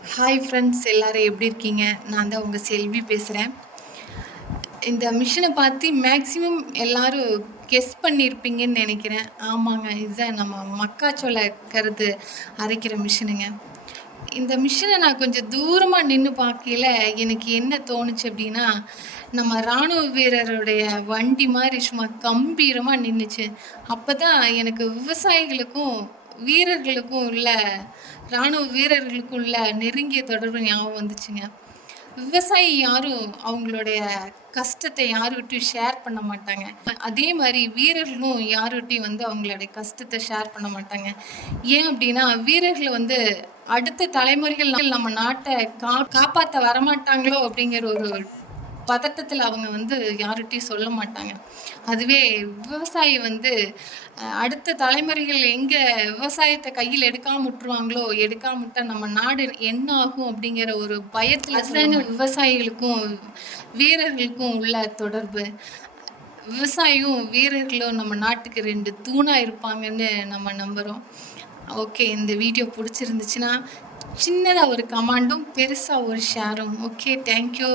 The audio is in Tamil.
ஹாய் ஃப்ரெண்ட்ஸ் எல்லோரும் எப்படி இருக்கீங்க? நான் தான் உங்கள் செல்வி பேசுகிறேன் இந்த மிஷினை பார்த்து மேக்ஸிமம் எல்லாரும் கெஸ் பண்ணியிருப்பீங்கன்னு நினைக்கிறேன். ஆமாங்க இதுதான் நம்ம மக்காச்சோள கருது அரைக்கிற மிஷினுங்க இந்த மிஷினை நான் கொஞ்சம் தூரமாக நின்று பார்க்கையில எனக்கு என்ன தோணுச்சு அப்படின்னா நம்ம இராணுவ வீரருடைய வண்டி மாதிரி சும்மா கம்பீரமாக நின்றுச்சு அப்போ தான் எனக்கு விவசாயிகளுக்கும் வீரர்களுக்கும் உள்ள இராணுவ வீரர்களுக்கும் உள்ள நெருங்கிய தொடர்பு ஞாபகம் வந்துச்சுங்க. விவசாயி யாரும் அவங்களுடைய கஷ்டத்தை யாருக்கிட்டையும் ஷேர் பண்ண மாட்டாங்க. அதே மாதிரி வீரர்களும் யாருகிட்டையும் வந்து அவங்களுடைய கஷ்டத்தை ஷேர் பண்ண மாட்டாங்க. ஏன் அப்படின்னா வீரர்கள் வந்து அடுத்த தலைமுறைகள் நம்ம நாட்டை கா காப்பாற்ற வரமாட்டாங்களோ அப்படிங்கிற ஒரு பதட்டத்தில் அவங்க வந்து யார்கிட்டையும் சொல்ல மாட்டாங்க. அதுவே விவசாயி வந்து அடுத்த தலைமுறைகள் எங்கே விவசாயத்தை கையில் எடுக்காம விட்டுருவாங்களோ எடுக்காம விட்டா நம்ம நாடு என்ன ஆகும் அப்படிங்கிற ஒரு பயத்தில் அதுதாங்க விவசாயிகளுக்கும் வீரர்களுக்கும் உள்ள தொடர்பு. விவசாயியும் வீரர்களும் நம்ம நாட்டுக்கு ரெண்டு தூணாக இருப்பாங்கன்னு நம்ம நம்புகிறோம் ஓகே இந்த வீடியோ பிடிச்சிருந்துச்சுன்னா சின்னதாக ஒரு கமாண்டும் பெருசாக ஒரு ஷேரும். Okay thank you